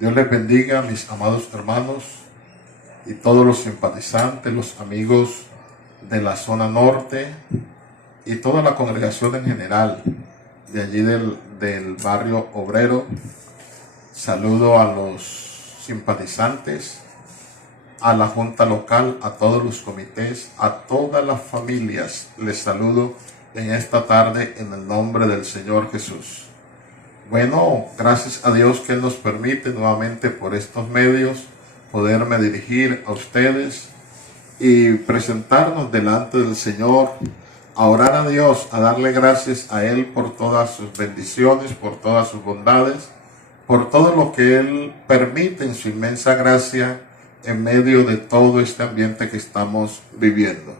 Dios les bendiga, mis amados hermanos y todos los simpatizantes, los amigos de la zona norte y toda la congregación en general de allí del barrio obrero. Saludo a los simpatizantes, a la junta local, a todos los comités, a todas las familias. Les saludo en esta tarde en el nombre del Señor Jesús. Bueno, gracias a Dios que Él nos permite nuevamente por estos medios poderme dirigir a ustedes y presentarnos delante del Señor, a orar a Dios, a darle gracias a Él por todas sus bendiciones, por todas sus bondades, por todo lo que Él permite en su inmensa gracia en medio de todo este ambiente que estamos viviendo.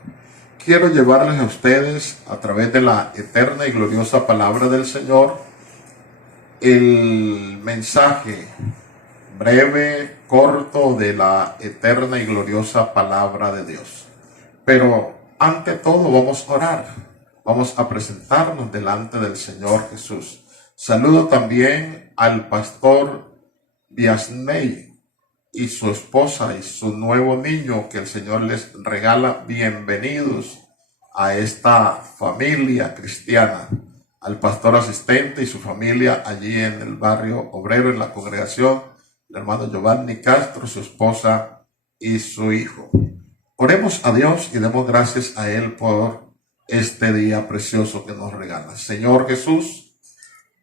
Quiero llevarles a ustedes a través de la eterna y gloriosa palabra del Señor el mensaje breve, corto de la eterna y gloriosa palabra de Dios. Pero ante todo vamos a orar, vamos a presentarnos delante del Señor Jesús. Saludo también al pastor Viasney y su esposa y su nuevo niño que el Señor les regala. Bienvenidos a esta familia cristiana, al pastor asistente y su familia allí en el barrio obrero, en la congregación, el hermano Giovanni Castro, su esposa y su hijo. Oremos a Dios y demos gracias a Él por este día precioso que nos regala. Señor Jesús,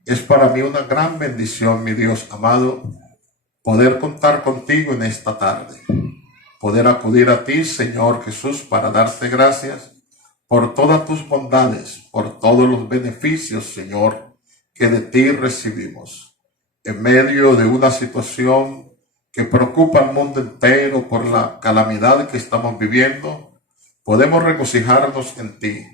es para mí una gran bendición, mi Dios amado, poder contar contigo en esta tarde, poder acudir a ti, Señor Jesús, para darte gracias por todas tus bondades, por todos los beneficios, Señor, que de ti recibimos. En medio de una situación que preocupa al mundo entero por la calamidad que estamos viviendo, podemos regocijarnos en ti.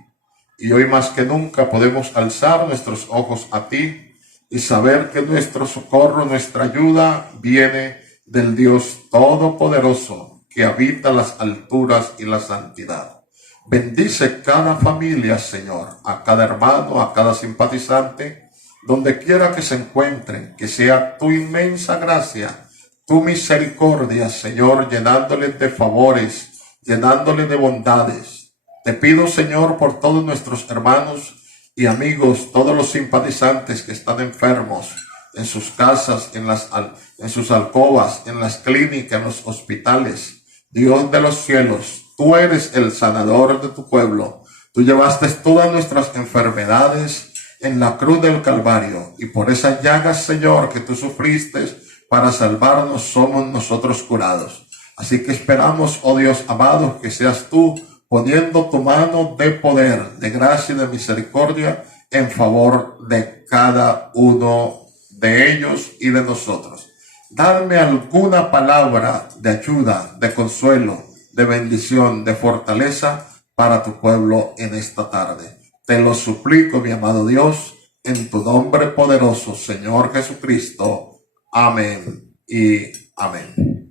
Y hoy más que nunca podemos alzar nuestros ojos a ti y saber que nuestro socorro, nuestra ayuda viene del Dios Todopoderoso que habita las alturas y la santidad. Bendice cada familia, Señor, a cada hermano, a cada simpatizante, donde quiera que se encuentren, que sea tu inmensa gracia, tu misericordia, Señor, llenándoles de favores, llenándoles de bondades. Te pido, Señor, por todos nuestros hermanos y amigos, todos los simpatizantes que están enfermos en sus casas, en sus alcobas, en las clínicas, en los hospitales. Dios de los cielos, tú eres el sanador de tu pueblo. Tú llevaste todas nuestras enfermedades en la cruz del Calvario, y por esas llagas, Señor, que tú sufriste para salvarnos, somos nosotros curados. Así que esperamos, oh Dios amado, que seas tú poniendo tu mano de poder, de gracia y de misericordia en favor de cada uno de ellos y de nosotros. Darme alguna palabra de ayuda, de consuelo, de bendición, de fortaleza para tu pueblo en esta tarde. Te lo suplico, mi amado Dios, en tu nombre poderoso, Señor Jesucristo. Amén y amén.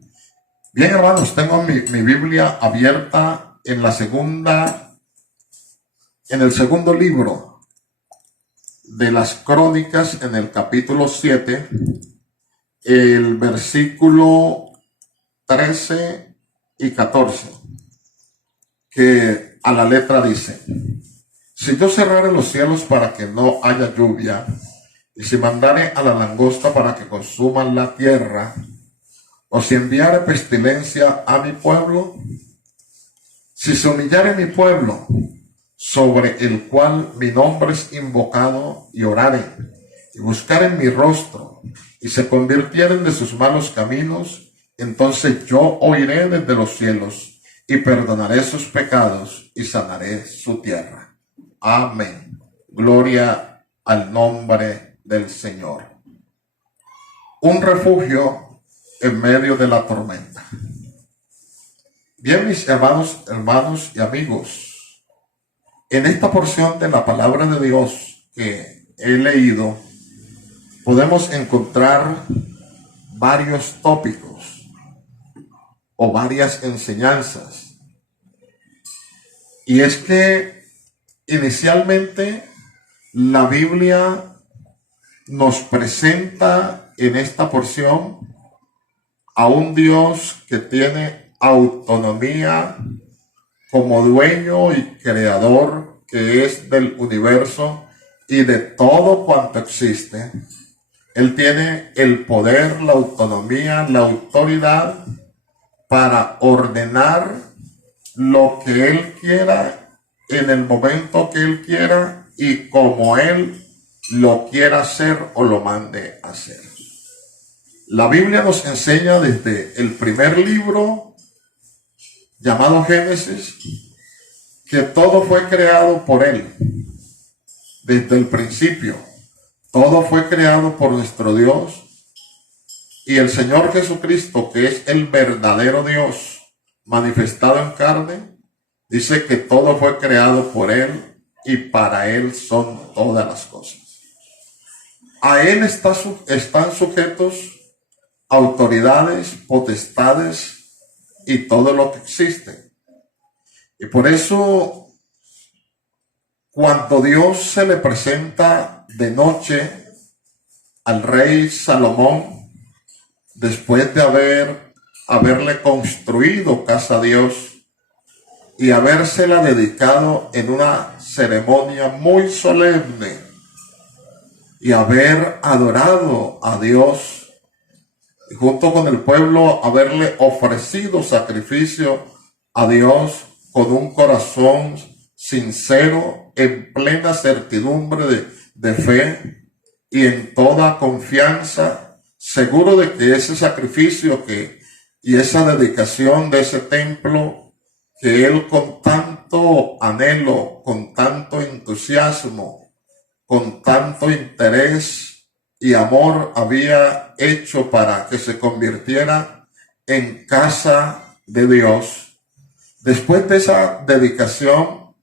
Bien, hermanos, tengo mi Biblia abierta en el segundo libro de las Crónicas, en el capítulo 7, el versículo 13 y 14, que a la letra dice: si yo cerrare los cielos para que no haya lluvia, y si mandare a la langosta para que consuman la tierra, o si enviare pestilencia a mi pueblo, si se humillare mi pueblo, sobre el cual mi nombre es invocado, y oraren, y buscaren mi rostro, y se convirtieren de sus malos caminos, entonces yo oiré desde los cielos, y perdonaré sus pecados, y sanaré su tierra. Amén. Gloria al nombre del Señor. Un refugio en medio de la tormenta. Bien, mis hermanos y amigos, en esta porción de la palabra de Dios que he leído, podemos encontrar varios tópicos o varias enseñanzas. Y es que inicialmente la Biblia nos presenta en esta porción a un Dios que tiene autonomía como dueño y creador, que es del universo y de todo cuanto existe. Él tiene el poder, la autonomía, la autoridad para ordenar lo que Él quiera en el momento que Él quiera y como Él lo quiera hacer o lo mande a hacer. La Biblia nos enseña desde el primer libro llamado Génesis que todo fue creado por Él. Desde el principio, todo fue creado por nuestro Dios. Y el Señor Jesucristo, que es el verdadero Dios manifestado en carne, dice que todo fue creado por Él y para Él son todas las cosas. A Él están sujetos autoridades, potestades y todo lo que existe. Y por eso, cuando Dios se le presenta de noche al rey Salomón, después de haberle construido casa a Dios y habérsela dedicado en una ceremonia muy solemne y haber adorado a Dios y junto con el pueblo haberle ofrecido sacrificio a Dios con un corazón sincero, en plena certidumbre de fe y en toda confianza, seguro de que ese sacrificio y esa dedicación de ese templo que Él con tanto anhelo, con tanto entusiasmo, con tanto interés y amor había hecho para que se convirtiera en casa de Dios. Después de esa dedicación,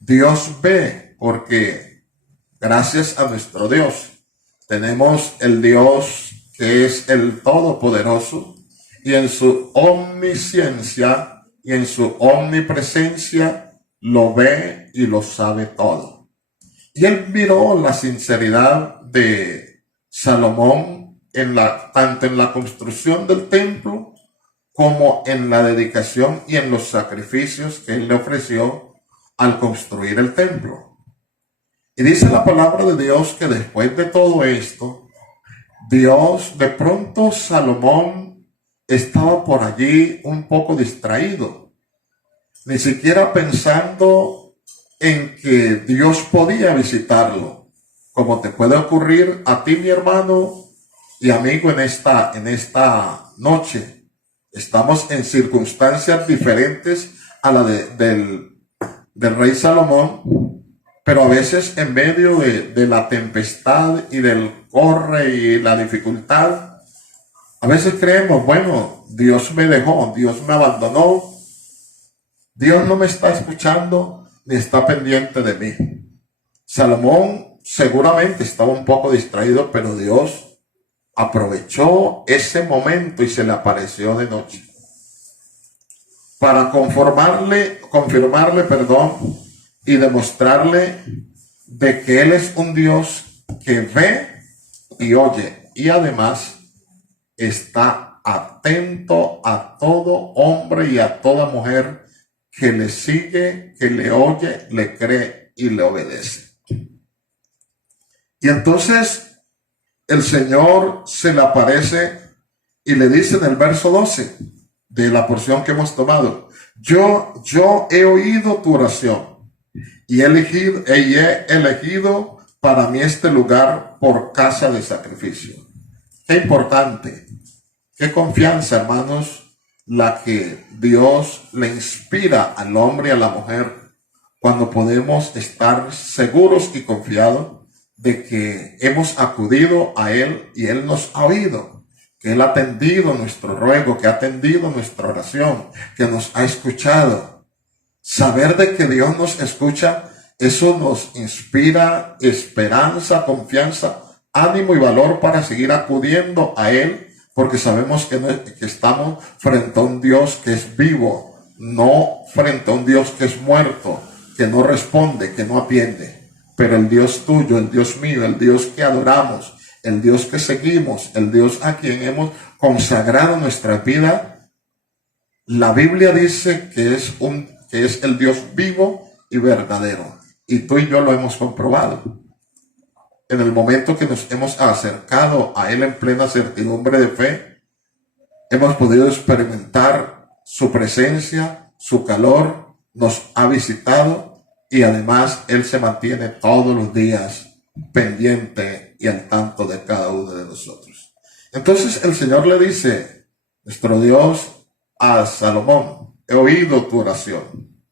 Dios ve, porque gracias a nuestro Dios tenemos el Dios que es el Todopoderoso, y en su omnisciencia y en su omnipresencia lo ve y lo sabe todo. Y Él miró la sinceridad de Salomón tanto en la construcción del templo como en la dedicación y en los sacrificios que Él le ofreció al construir el templo. Y dice la palabra de Dios que después de todo esto, de pronto Salomón estaba por allí un poco distraído, ni siquiera pensando en que Dios podía visitarlo, como te puede ocurrir a ti, mi hermano y amigo, en esta noche. Estamos en circunstancias diferentes a la del rey Salomón, pero a veces en medio de la tempestad y del corre y la dificultad, a veces creemos, bueno, Dios me dejó, Dios me abandonó, Dios no me está escuchando ni está pendiente de mí. Salomón seguramente estaba un poco distraído, pero Dios aprovechó ese momento y se le apareció de noche para confirmarle, y demostrarle de que Él es un Dios que ve y oye, y además está atento a todo hombre y a toda mujer que le sigue, que le oye, le cree y le obedece. Y entonces el Señor se le aparece y le dice en el verso 12 de la porción que hemos tomado: yo he oído tu oración y he elegido para mí este lugar por casa de sacrificio. Qué importante, qué confianza, hermanos, la que Dios le inspira al hombre y a la mujer cuando podemos estar seguros y confiados de que hemos acudido a Él y Él nos ha oído, que Él ha atendido nuestro ruego, que ha atendido nuestra oración, que nos ha escuchado. Saber de que Dios nos escucha, eso nos inspira esperanza, confianza, ánimo y valor para seguir acudiendo a Él, porque sabemos que estamos frente a un Dios que es vivo, no frente a un Dios que es muerto, que no responde, que no atiende. Pero el Dios tuyo, el Dios mío, el Dios que adoramos, el Dios que seguimos, el Dios a quien hemos consagrado nuestra vida, la Biblia dice que es el Dios vivo y verdadero. Y tú y yo lo hemos comprobado. En el momento que nos hemos acercado a Él en plena certidumbre de fe, hemos podido experimentar su presencia, su calor, nos ha visitado y además Él se mantiene todos los días pendiente y al tanto de cada uno de nosotros. Entonces el Señor le dice, nuestro Dios, a Salomón: he oído tu oración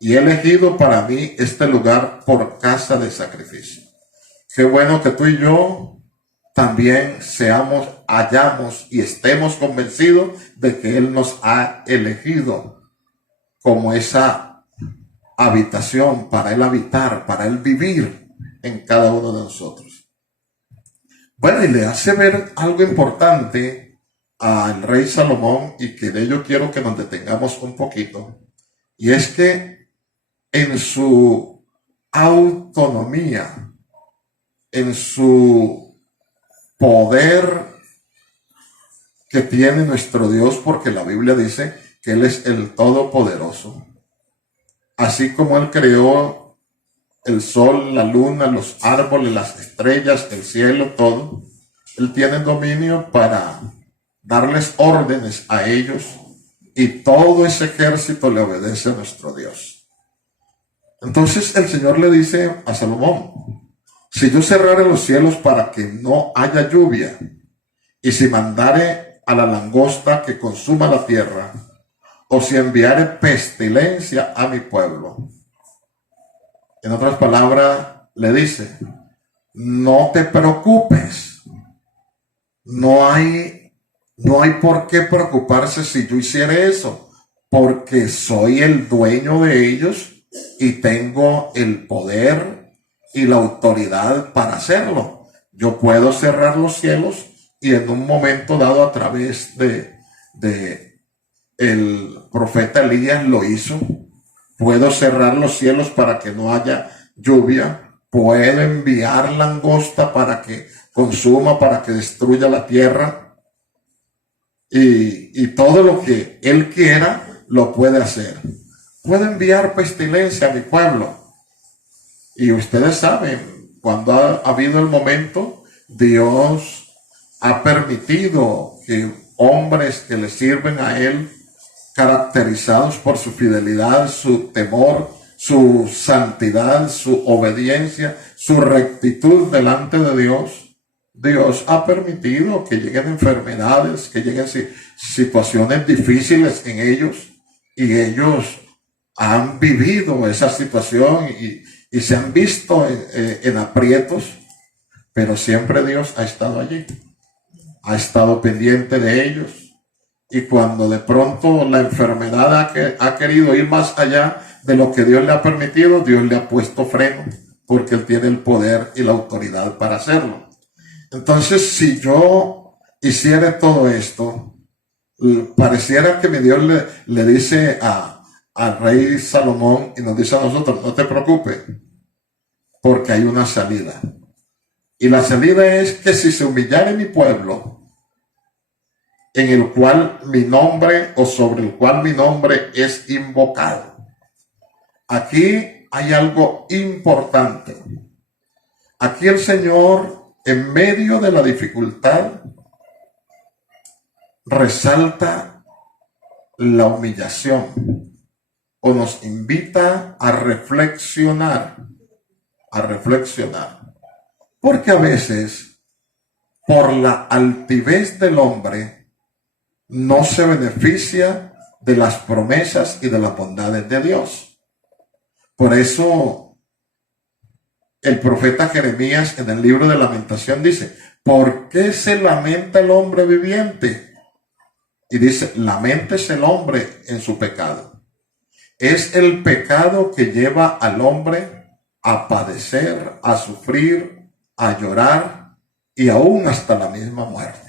y he elegido para mí este lugar por casa de sacrificio. Qué bueno que tú y yo también hallamos y estemos convencidos de que Él nos ha elegido como esa habitación para Él habitar, para Él vivir en cada uno de nosotros. Bueno, y le hace ver algo importante al rey Salomón, y que de ello quiero que nos detengamos un poquito, y es que en su autonomía, en su poder que tiene nuestro Dios, porque la Biblia dice que Él es el Todopoderoso, así como Él creó el sol, la luna, los árboles, las estrellas, el cielo, todo, Él tiene dominio para darles órdenes a ellos, y todo ese ejército le obedece a nuestro Dios. Entonces el Señor le dice a Salomón: si yo cerrare los cielos para que no haya lluvia, y si mandare a la langosta que consuma la tierra, o si enviare pestilencia a mi pueblo. En otras palabras, le dice: no te preocupes, no hay por qué preocuparse si yo hiciera eso, porque soy el dueño de ellos y tengo el poder y la autoridad para hacerlo. Yo puedo cerrar los cielos, y en un momento dado, a través de el profeta Elías lo hizo. Puedo cerrar los cielos para que no haya lluvia. Puedo enviar langosta para que consuma, para que destruya la tierra. Y todo lo que Él quiera lo puede hacer. Puedo enviar pestilencia a mi pueblo. Y ustedes saben, cuando ha habido el momento, Dios ha permitido que hombres que le sirven a Él, caracterizados por su fidelidad, su temor, su santidad, su obediencia, su rectitud delante de Dios, Dios ha permitido que lleguen enfermedades, que lleguen situaciones difíciles en ellos, y ellos han vivido esa situación y se han visto en aprietos, pero siempre Dios ha estado allí, ha estado pendiente de ellos. Y cuando de pronto la enfermedad ha querido ir más allá de lo que Dios le ha permitido, Dios le ha puesto freno, porque Él tiene el poder y la autoridad para hacerlo. Entonces, si yo hiciera todo esto, pareciera que mi Dios le dice al rey Salomón, y nos dice a nosotros: no te preocupes, porque hay una salida. Y la salida es que si se humillare mi pueblo, en el cual mi nombre, o sobre el cual mi nombre es invocado. Aquí hay algo importante. Aquí el Señor, en medio de la dificultad, resalta la humillación, o nos invita a reflexionar, porque a veces, por la altivez del hombre, no se beneficia de las promesas y de las bondades de Dios. Por eso el profeta Jeremías, en el libro de Lamentación, dice: ¿por qué se lamenta el hombre viviente? Y dice: laméntese el hombre en su pecado. Es el pecado que lleva al hombre a padecer, a sufrir, a llorar, y aún hasta la misma muerte.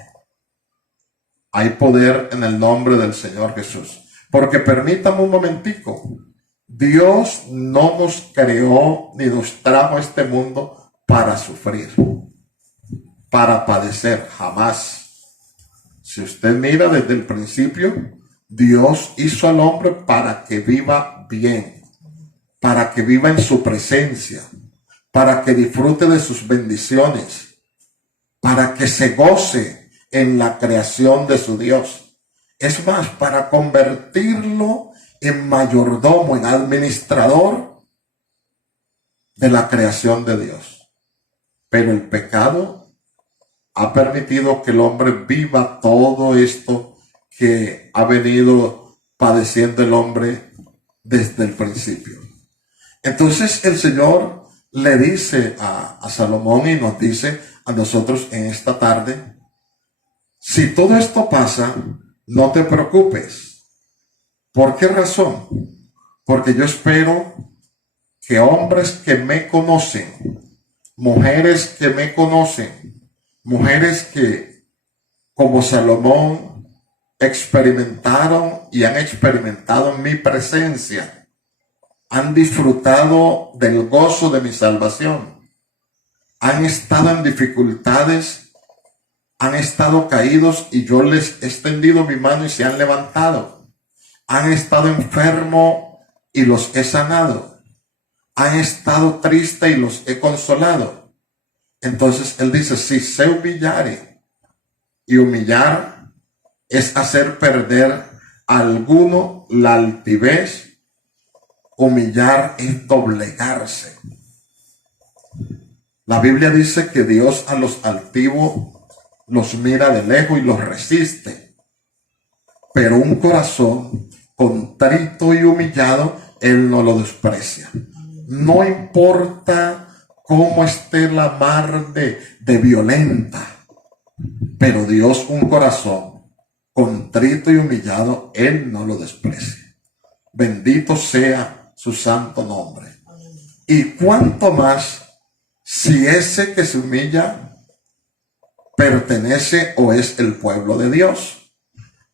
Hay poder en el nombre del Señor Jesús. Porque permítame un momentico. Dios no nos creó ni nos trajo a este mundo para sufrir, para padecer, jamás. Si usted mira desde el principio, Dios hizo al hombre para que viva bien, para que viva en su presencia, para que disfrute de sus bendiciones, para que se goce en la creación de su Dios. Es más, para convertirlo en mayordomo, en administrador de la creación de Dios. Pero el pecado ha permitido que el hombre viva todo esto que ha venido padeciendo el hombre desde el principio. Entonces el Señor le dice a Salomón y nos dice a nosotros en esta tarde: si todo esto pasa, no te preocupes. ¿Por qué razón? Porque yo espero que hombres que me conocen, mujeres que me conocen, mujeres que como Salomón experimentaron y han experimentado en mi presencia, han disfrutado del gozo de mi salvación, han estado en dificultades, han estado caídos y yo les he extendido mi mano y se han levantado, han estado enfermos y los he sanado, han estado tristes y los he consolado. Entonces él dice: si se humillare, y humillar es hacer perder a alguno la altivez, humillar es doblegarse. La Biblia dice que Dios a los altivos los mira de lejos y los resiste, pero un corazón contrito y humillado Él no lo desprecia. No importa cómo esté la mar de violenta, pero Dios un corazón contrito y humillado Él no lo desprecia. Bendito sea su santo nombre. Y cuánto más si ese que se humilla pertenece o es el pueblo de Dios.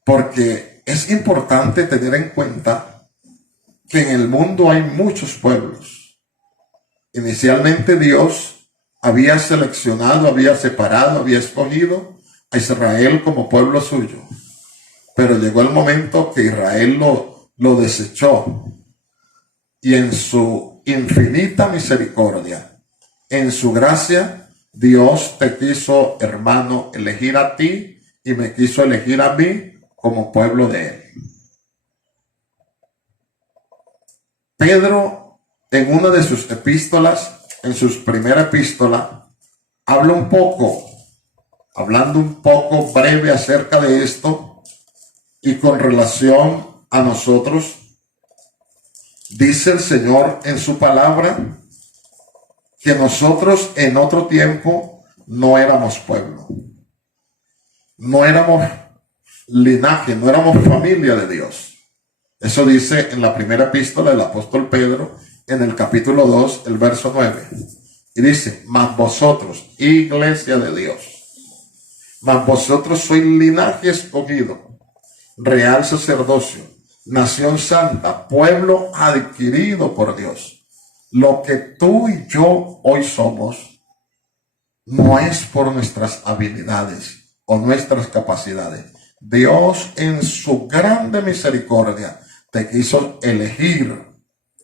Porque es importante tener en cuenta que en el mundo hay muchos pueblos. Inicialmente Dios había seleccionado, había separado, había escogido a Israel como pueblo suyo. Pero llegó el momento que Israel lo desechó. Y en su infinita misericordia, en su gracia, Dios te quiso, hermano, elegir a ti y me quiso elegir a mí como pueblo de Él. Pedro, en una de sus epístolas, en su primera epístola, hablando un poco breve acerca de esto y con relación a nosotros, dice el Señor en su palabra que nosotros en otro tiempo no éramos pueblo, no éramos linaje, no éramos familia de Dios. Eso dice en la primera epístola del apóstol Pedro, en el capítulo 2, el verso 9. Y dice: mas vosotros, iglesia de Dios, mas vosotros sois linaje escogido, real sacerdocio, nación santa, pueblo adquirido por Dios. Lo que tú y yo hoy somos no es por nuestras habilidades o nuestras capacidades. Dios en su grande misericordia te quiso elegir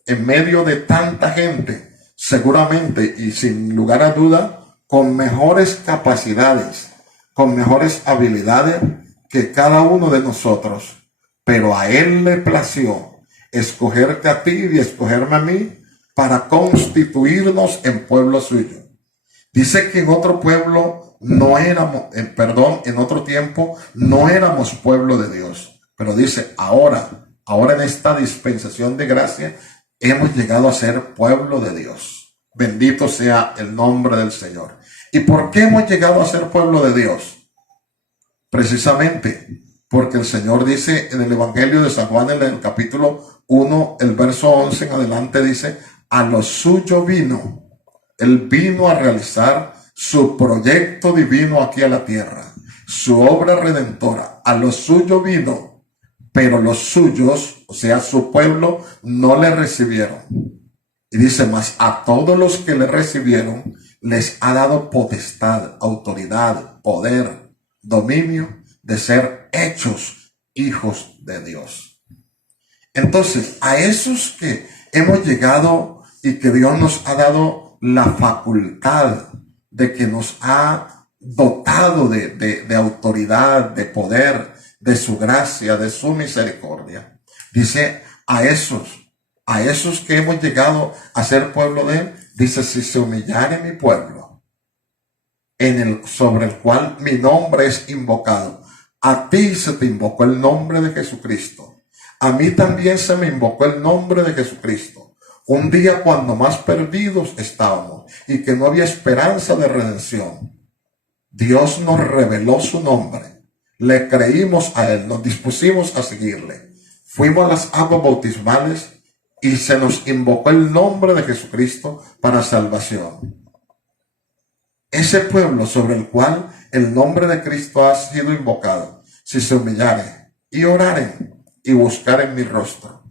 en medio de tanta gente, seguramente y sin lugar a duda, con mejores capacidades, con mejores habilidades que cada uno de nosotros. Pero a Él le plació escogerte a ti y escogerme a mí para constituirnos en pueblo suyo. Dice que en otro pueblo no éramos, en otro tiempo no éramos pueblo de Dios. Pero dice, ahora en esta dispensación de gracia, hemos llegado a ser pueblo de Dios. Bendito sea el nombre del Señor. ¿Y por qué hemos llegado a ser pueblo de Dios? Precisamente porque el Señor dice en el Evangelio de San Juan, en el capítulo 1, el verso 11 en adelante, dice: a lo suyo vino. Él vino a realizar su proyecto divino aquí a la tierra, su obra redentora. A lo suyo vino, pero los suyos, o sea, su pueblo, no le recibieron. Y dice: mas a todos los que le recibieron, les ha dado potestad, autoridad, poder, dominio de ser hechos hijos de Dios. Entonces, a esos que hemos llegado y que Dios nos ha dado la facultad de que nos ha dotado de autoridad, de poder, de su gracia, de su misericordia. Dice a esos que hemos llegado a ser pueblo de Él, dice, si se humillare mi pueblo, sobre el cual mi nombre es invocado. A ti se te invocó el nombre de Jesucristo. A mí también se me invocó el nombre de Jesucristo. Un día cuando más perdidos estábamos y que no había esperanza de redención, Dios nos reveló su nombre. Le creímos a Él, nos dispusimos a seguirle. Fuimos a las aguas bautismales y se nos invocó el nombre de Jesucristo para salvación. Ese pueblo sobre el cual el nombre de Cristo ha sido invocado, si se humillaren y oraren y buscaren mi rostro.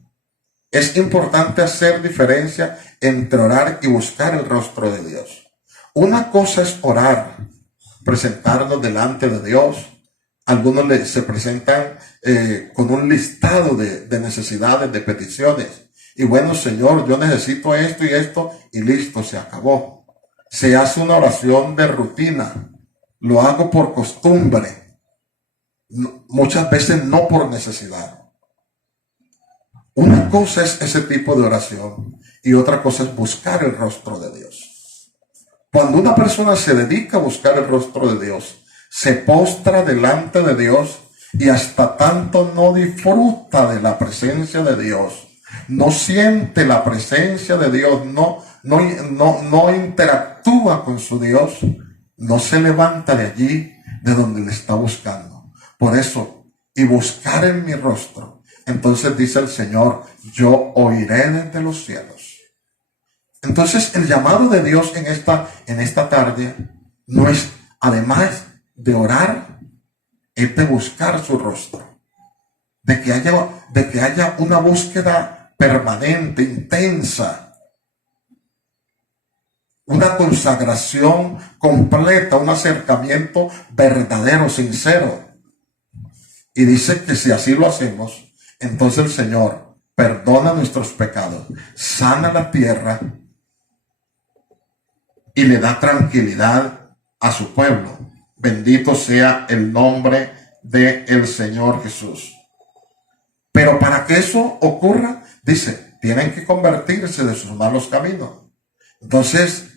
Es importante hacer diferencia entre orar y buscar el rostro de Dios. Una cosa es orar, presentarnos delante de Dios. Algunos se presentan con un listado de necesidades, de peticiones. Y bueno, Señor, yo necesito esto y listo, se acabó. Se hace una oración de rutina. Lo hago por costumbre. Muchas veces no por necesidad. Una cosa es ese tipo de oración y otra cosa es buscar el rostro de Dios. Cuando una persona se dedica a buscar el rostro de Dios, se postra delante de Dios y hasta tanto no disfruta de la presencia de Dios, no siente la presencia de Dios, no interactúa con su Dios, no se levanta de allí de donde le está buscando. Por eso, y buscar en mi rostro. Entonces dice el Señor, yo oiré desde los cielos. Entonces el llamado de Dios en esta tarde no es, además de orar, es de buscar su rostro. De que haya una búsqueda permanente, intensa. Una consagración completa, un acercamiento verdadero, sincero. Y dice que si así lo hacemos, entonces el Señor perdona nuestros pecados, sana la tierra y le da tranquilidad a su pueblo. Bendito sea el nombre del Señor Jesús. Pero para que eso ocurra, dice, tienen que convertirse de sus malos caminos. Entonces,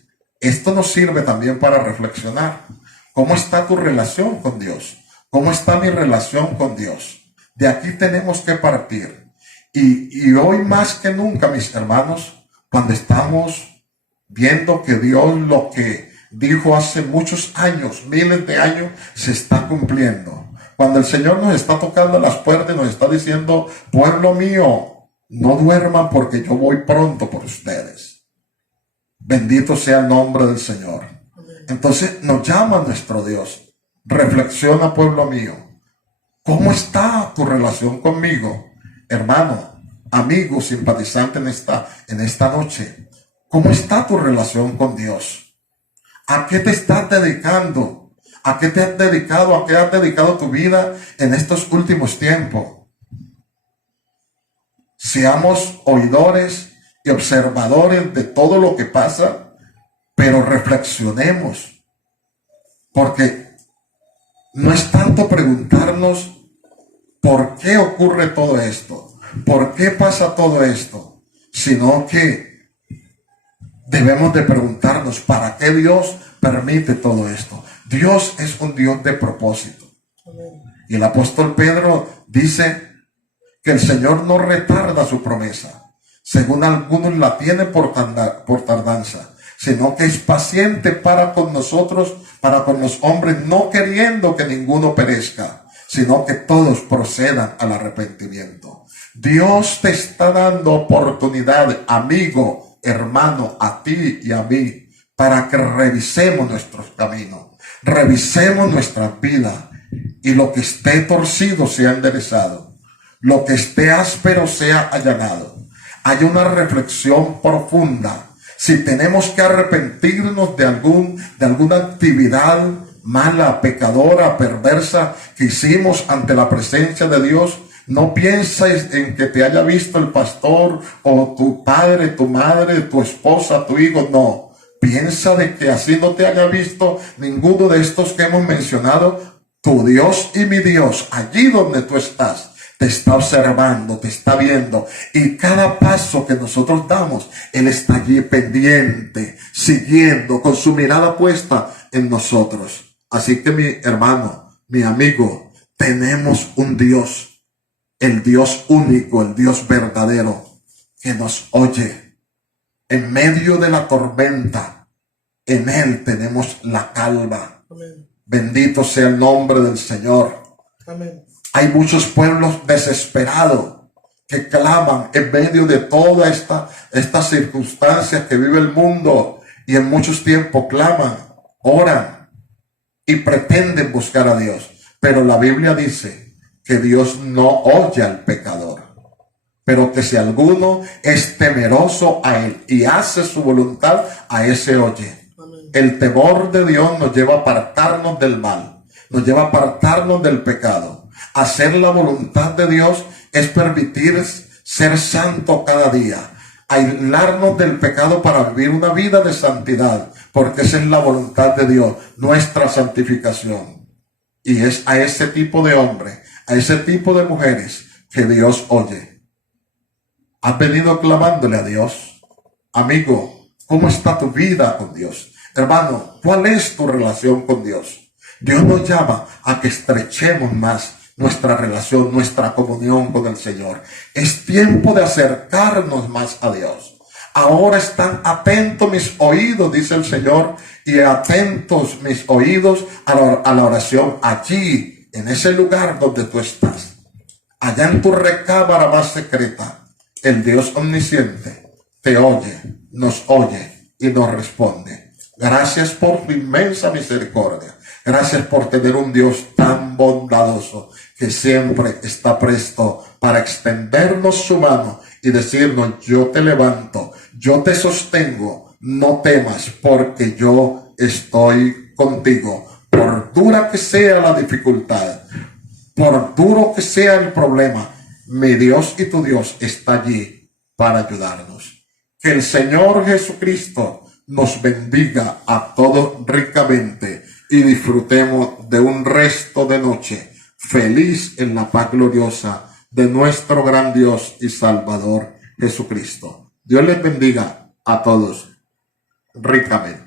esto nos sirve también para reflexionar. ¿Cómo está tu relación con Dios? ¿Cómo está mi relación con Dios? De aquí tenemos que partir. Y hoy más que nunca, mis hermanos, cuando estamos viendo que Dios lo que dijo hace muchos años, miles de años, se está cumpliendo. Cuando el Señor nos está tocando las puertas y nos está diciendo, pueblo mío, no duerman porque yo voy pronto por ustedes. Bendito sea el nombre del Señor. Entonces nos llama nuestro Dios. Reflexiona, pueblo mío. ¿Cómo está tu relación conmigo? Hermano, amigo, simpatizante en esta noche. ¿Cómo está tu relación con Dios? ¿A qué te estás dedicando? ¿A qué te has dedicado? ¿A qué has dedicado tu vida en estos últimos tiempos? Seamos oidores y observadores de todo lo que pasa, pero reflexionemos. Porque no es tanto preguntarnos por qué ocurre todo esto, por qué pasa todo esto, sino que debemos de preguntarnos para qué Dios permite todo esto. Dios es un Dios de propósito. Y el apóstol Pedro dice que el Señor no retarda su promesa, según algunos la tiene por tardanza, sino que es paciente para con nosotros, para con los hombres, no queriendo que ninguno perezca, sino que todos procedan al arrepentimiento. Dios te está dando oportunidad, amigo, hermano, a ti y a mí, para que revisemos nuestros caminos, revisemos nuestras vidas, y lo que esté torcido sea enderezado, lo que esté áspero sea allanado. Hay una reflexión profunda. Si tenemos que arrepentirnos de alguna actividad mala, pecadora, perversa que hicimos ante la presencia de Dios, no pienses en que te haya visto el pastor o tu padre, tu madre, tu esposa, tu hijo. No, piensa de que así no te haya visto ninguno de estos que hemos mencionado. Tu Dios y mi Dios, allí donde tú estás, te está observando, te está viendo, y cada paso que nosotros damos, Él está allí pendiente, siguiendo, con su mirada puesta en nosotros. Así que mi hermano, mi amigo, tenemos un Dios, el Dios único, el Dios verdadero, que nos oye. En medio de la tormenta, en Él tenemos la calma. Amén. Bendito sea el nombre del Señor. Amén. Hay muchos pueblos desesperados que claman en medio de toda estas circunstancias que vive el mundo, y en muchos tiempos claman, oran y pretenden buscar a Dios. Pero la Biblia dice que Dios no oye al pecador, pero que si alguno es temeroso a Él y hace su voluntad, a ese oye. Amén. El temor de Dios nos lleva a apartarnos del mal, nos lleva a apartarnos del pecado. Hacer la voluntad de Dios es permitir ser santo cada día, aislarnos del pecado para vivir una vida de santidad, porque esa es la voluntad de Dios, nuestra santificación. Y es a ese tipo de hombres, a ese tipo de mujeres que Dios oye. ¿Has venido clamándole a Dios? Amigo, ¿cómo está tu vida con Dios? Hermano, ¿cuál es tu relación con Dios? Dios nos llama a que estrechemos más nuestra relación, nuestra comunión con el Señor. Es tiempo de acercarnos más a Dios. Ahora están atentos mis oídos, dice el Señor, y atentos mis oídos a la oración allí, en ese lugar donde tú estás. Allá en tu recámara más secreta, el Dios omnisciente te oye, nos oye y nos responde. Gracias por tu inmensa misericordia. Gracias por tener un Dios tan bondadoso que siempre está presto para extendernos su mano y decirnos, yo te levanto, yo te sostengo, no temas porque yo estoy contigo. Por dura que sea la dificultad, por duro que sea el problema, mi Dios y tu Dios está allí para ayudarnos. Que el Señor Jesucristo nos bendiga a todos ricamente y disfrutemos de un resto de noche feliz en la paz gloriosa de nuestro gran Dios y Salvador Jesucristo. Dios les bendiga a todos ricamente.